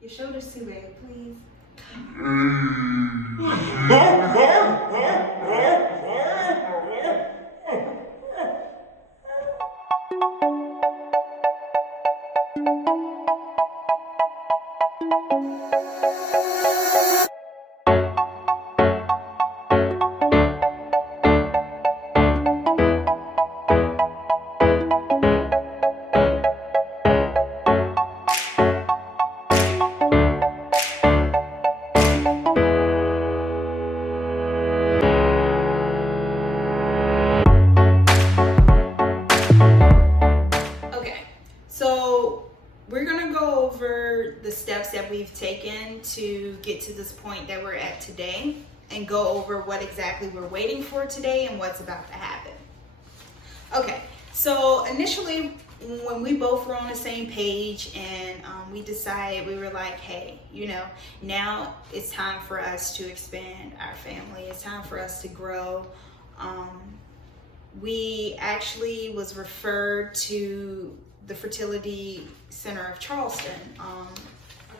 Your shoulder's too big, please. We're gonna go over the steps that we've taken to get to this point that we're at today and go over what exactly we're waiting for today and what's about to happen. Okay, so initially when we both were on the same page and we decided, we were like, hey, you know, now it's time for us to expand our family. It's time for us to grow. We actually was referred to the Fertility Center of Charleston, a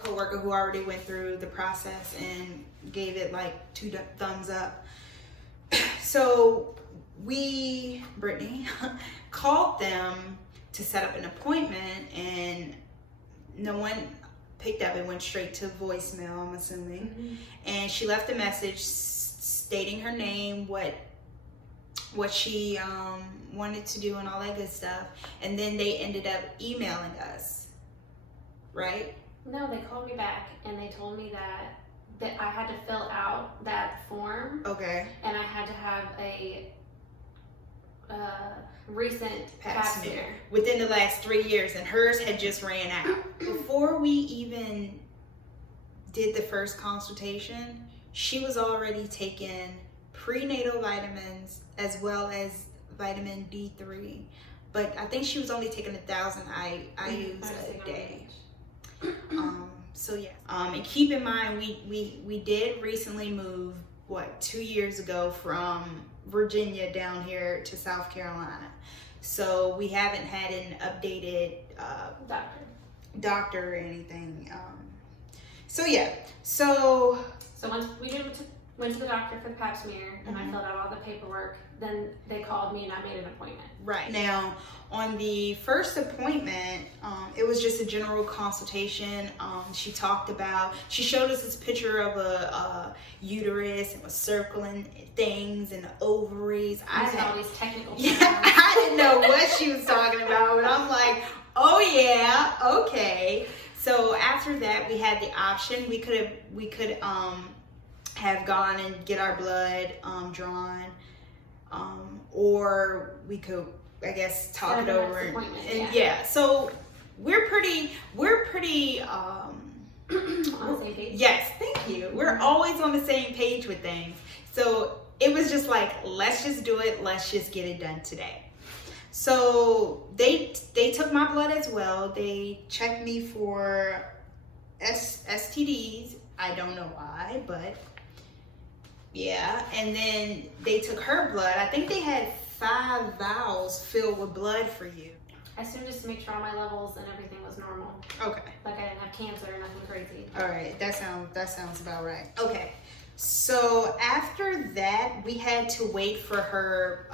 coworker who already went through the process and gave it like 2 thumbs up. So we, Brittany, called them to set up an appointment and no one picked up. It went straight to voicemail, I'm assuming. Mm-hmm. And she left a message stating her name, what she wanted to do and all that good stuff, and then they ended up emailing us, right? No, they called me back and they told me that I had to fill out that form. Okay. And I had to have a recent pap smear within the last 3 years, and hers had just ran out. Before we even did the first consultation, she was already taking prenatal vitamins as well as vitamin D3, but I think she was only taking 1,000 IUs a day. So yeah. And keep in mind, we did recently move 2 years ago from Virginia down here to South Carolina, so we haven't had an updated doctor or anything. So yeah. So once we went to the doctor for the pap smear, and I filled out all the paperwork, then they called me and I made an appointment. Right. Now, on the first appointment, it was just a general consultation. She showed us this picture of a uterus and was circling things and the ovaries. I had all these technical terms. Yeah, I didn't know what she was talking about, but I'm like, oh yeah, okay. So after that, we had the option. We could have gone and get our blood drawn, or we could, I guess, talk it over and yeah. So we're pretty on the same page. Yes, thank you. We're always on the same page with things. So it was just like, let's just do it. Let's just get it done today. So they took my blood as well. They checked me for STDs. I don't know why, but yeah. And then they took her blood. I think they had 5 vials filled with blood for you. I assumed just to make sure all my levels and everything was normal. Okay. Like I didn't have cancer or nothing crazy. All right, that sounds about right. Okay. So after that, we had to wait for her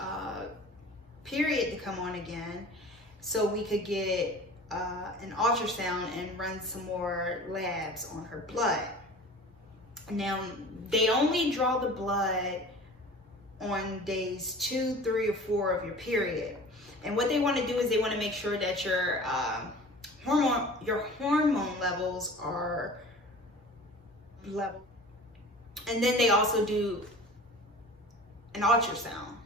period to come on again, so we could get an ultrasound and run some more labs on her blood. Now, they only draw the blood on days 2, 3, or 4 of your period. And what they want to do is they want to make sure that your hormone levels are level. And then they also do an ultrasound.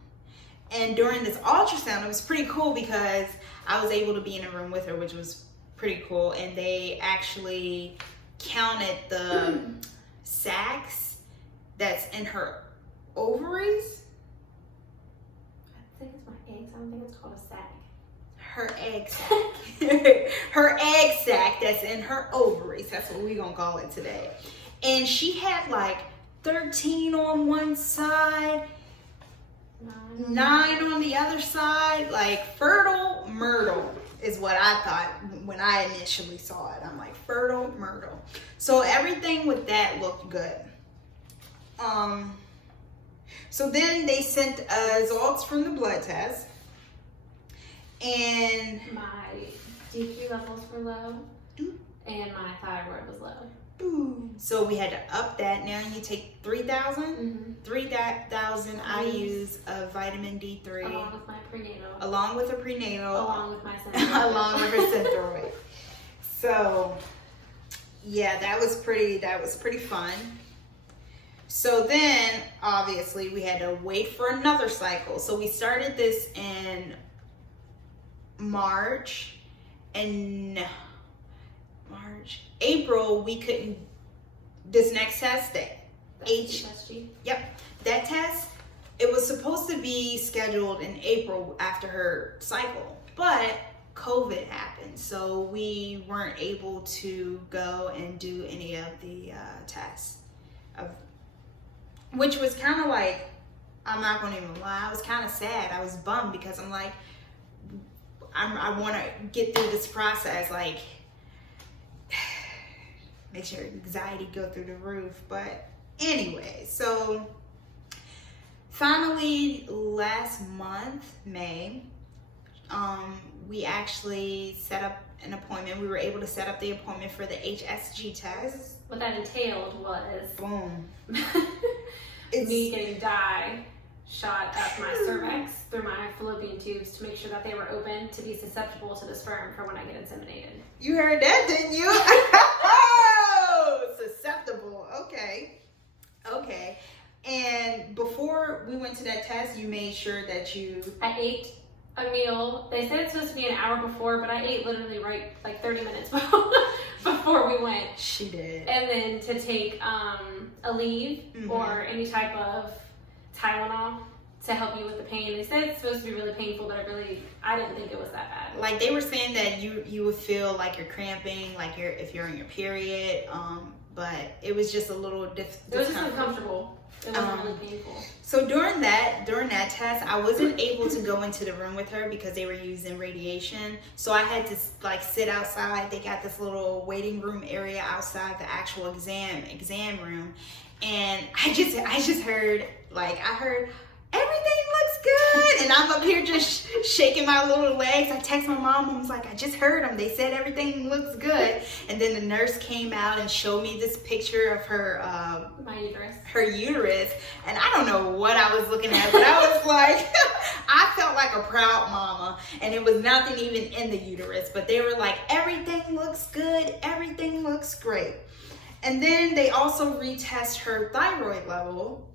And during this ultrasound, it was pretty cool because I was able to be in a room with her, which was pretty cool. And they actually counted the sacs that's in her ovaries. I think it's my eggs. I don't think it's called a sac. Her egg sac. Her egg sac that's in her ovaries. That's what we're going to call it today. And she had like 13 on one side, 9 on the other side, like fertile myrtle. is what I thought when I initially saw it. I'm like, fertile Myrtle. So everything with that looked good. So then they sent results from the blood test, and my D3 levels were low, and my thyroid was low. So we had to up that. Now you take 3,000 IUs of vitamin D3 along with my prenatal, along with a prenatal, along with my Synthroid. along with her Synthroid. So yeah, that was pretty fun. So then obviously we had to wait for another cycle. So we started this in April, we couldn't, this next test, HSG. Yep, that test, it was supposed to be scheduled in April after her cycle, but COVID happened, so we weren't able to go and do any of the tests, which was kind of like, I'm not gonna even lie, I was kind of sad. I was bummed because I'm like, I want to get through this process, like, makes your anxiety go through the roof. But anyway, so finally last month, May, we actually set up an appointment. We were able to set up the appointment for the HSG test. What that entailed was Boom. me getting dye shot up my cervix through my fallopian tubes to make sure that they were open to be susceptible to the sperm for when I get inseminated. You heard that, didn't you? Susceptible. Okay. And before we went to that test, you made sure that I ate a meal. They said it's supposed to be an hour before, but I ate literally right like 30 minutes before we went. She did. And then to take a leave or any type of Tylenol to help you with the pain. They said it's supposed to be really painful, but I didn't think it was that bad. Like they were saying that you would feel like you're cramping, like if you're on your period, but it was just a little It was just uncomfortable. It wasn't really painful. So during that test, I wasn't able to go into the room with her because they were using radiation. So I had to like sit outside. They got this little waiting room area outside the actual exam room, and I just heard, like, I heard, everything looks good, and I'm up here just shaking my little legs. I text my mom and was like, I just heard them. They said everything looks good. And then the nurse came out and showed me this picture of her my uterus. Her uterus, and I don't know what I was looking at, but I was like, I felt like a proud mama, and it was nothing even in the uterus, but they were like, everything looks good, everything looks great. And then they also retest her thyroid level,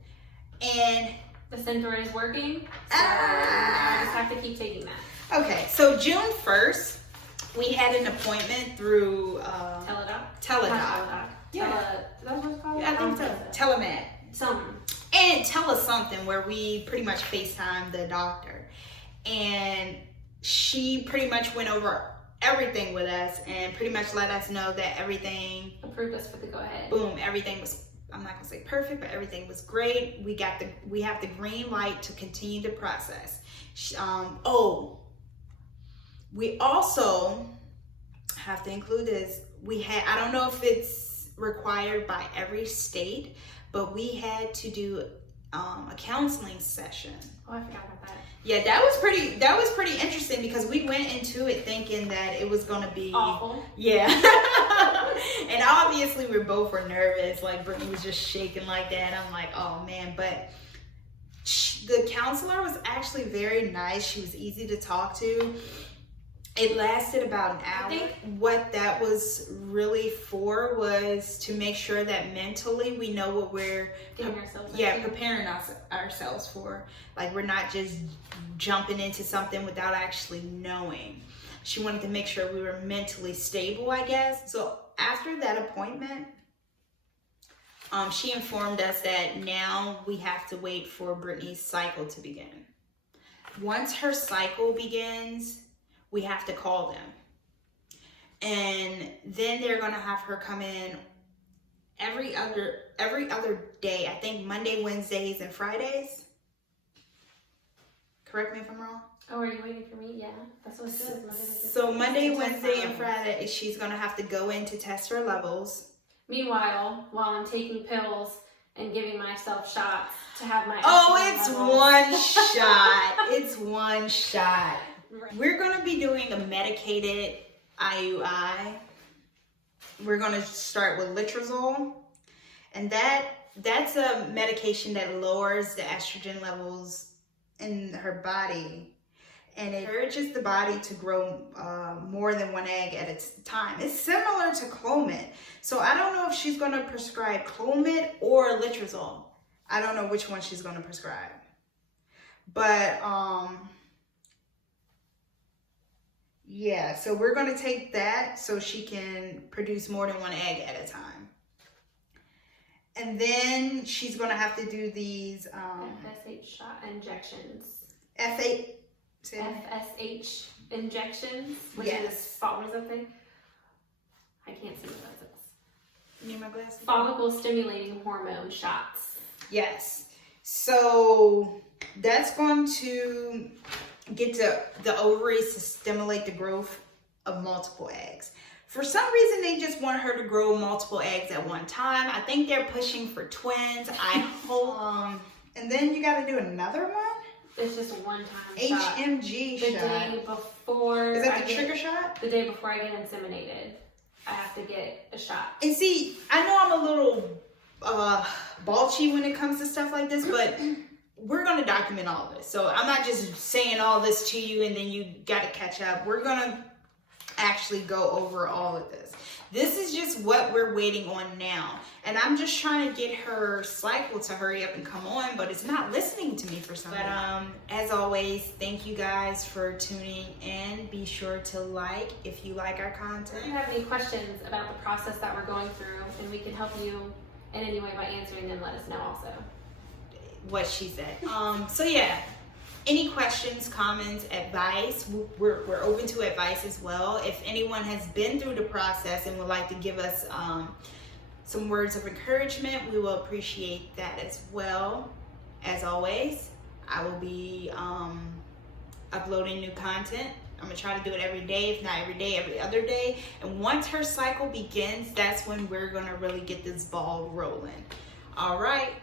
and the Synthroid is working, so I just have to keep taking that. Okay, so June 1st, we had an appointment through Teledoc. Yeah. Is that what it's called? I think so. Telemed. Something. And Tell Us Something, where we pretty much FaceTime the doctor. And she pretty much went over everything with us and pretty much let us know that everything... Approved us for the go-ahead. Boom, everything was, I'm not going to say perfect, but everything was great. We have the green light to continue the process. We also have to include this. I don't know if it's required by every state, but we had to do a counseling session. Oh, I forgot about that. Yeah, that was pretty interesting because we went into it thinking that it was gonna be awful. Yeah. And obviously we both were nervous. Like Brittany was just shaking like that. I'm like, oh man. But the counselor was actually very nice. She was easy to talk to. It lasted about an hour. I think what that was really for was to make sure that mentally we know what we're preparing ourselves for. Like we're not just jumping into something without actually knowing. She wanted to make sure we were mentally stable, I guess. So after that appointment, she informed us that now we have to wait for Brittany's cycle to begin. Once her cycle begins, we have to call them. And then they're gonna have her come in every other day. I think Monday, Wednesdays, and Fridays. Correct me if I'm wrong. Oh, are you waiting for me? Yeah, that's what it says. So Monday, Wednesday, and Friday, she's gonna have to go in to test her levels. Meanwhile, while I'm taking pills and giving myself shots to have my it's levels. one shot. It's one shot. Right. We're gonna be doing a medicated IUI. We're gonna start with Litrazole, and that's a medication that lowers the estrogen levels in her body, and it encourages the body to grow more than one egg at a time. It's similar to Clomid. So I don't know if she's going to prescribe Clomid or Litrazole. I don't know which one she's going to prescribe. But yeah, so we're going to take that so she can produce more than one egg at a time. And then she's going to have to do these FSH shot injections. FSH injections. Yes. What is that thing? I can't see what that says. You need my glasses? Follicle stimulating hormone shots. Yes. So that's going to get the ovaries to stimulate the growth of multiple eggs. For some reason, they just want her to grow multiple eggs at one time. I think they're pushing for twins. I hope. And then you got to do another one? It's just a one-time shot. HMG the shot. Day before. Is that the trigger shot? The day before I get inseminated, I have to get a shot. And see, I know I'm a little balchy when it comes to stuff like this, but we're going to document all of this. So I'm not just saying all this to you and then you got to catch up. We're going to actually go over all of this. This is just what we're waiting on now. And I'm just trying to get her cycle to hurry up and come on, but it's not listening to me for some reason. But as always, thank you guys for tuning in. Be sure to like if you like our content. If you have any questions about the process that we're going through and we can help you in any way by answering them, let us know also. What she said. So yeah, any questions, comments, advice, we're open to advice as well. If anyone has been through the process and would like to give us some words of encouragement, we will appreciate that as well. As always, I will be uploading new content. I'm gonna try to do it every day, if not every day, every other day. And once her cycle begins, that's when we're gonna really get this ball rolling. All right.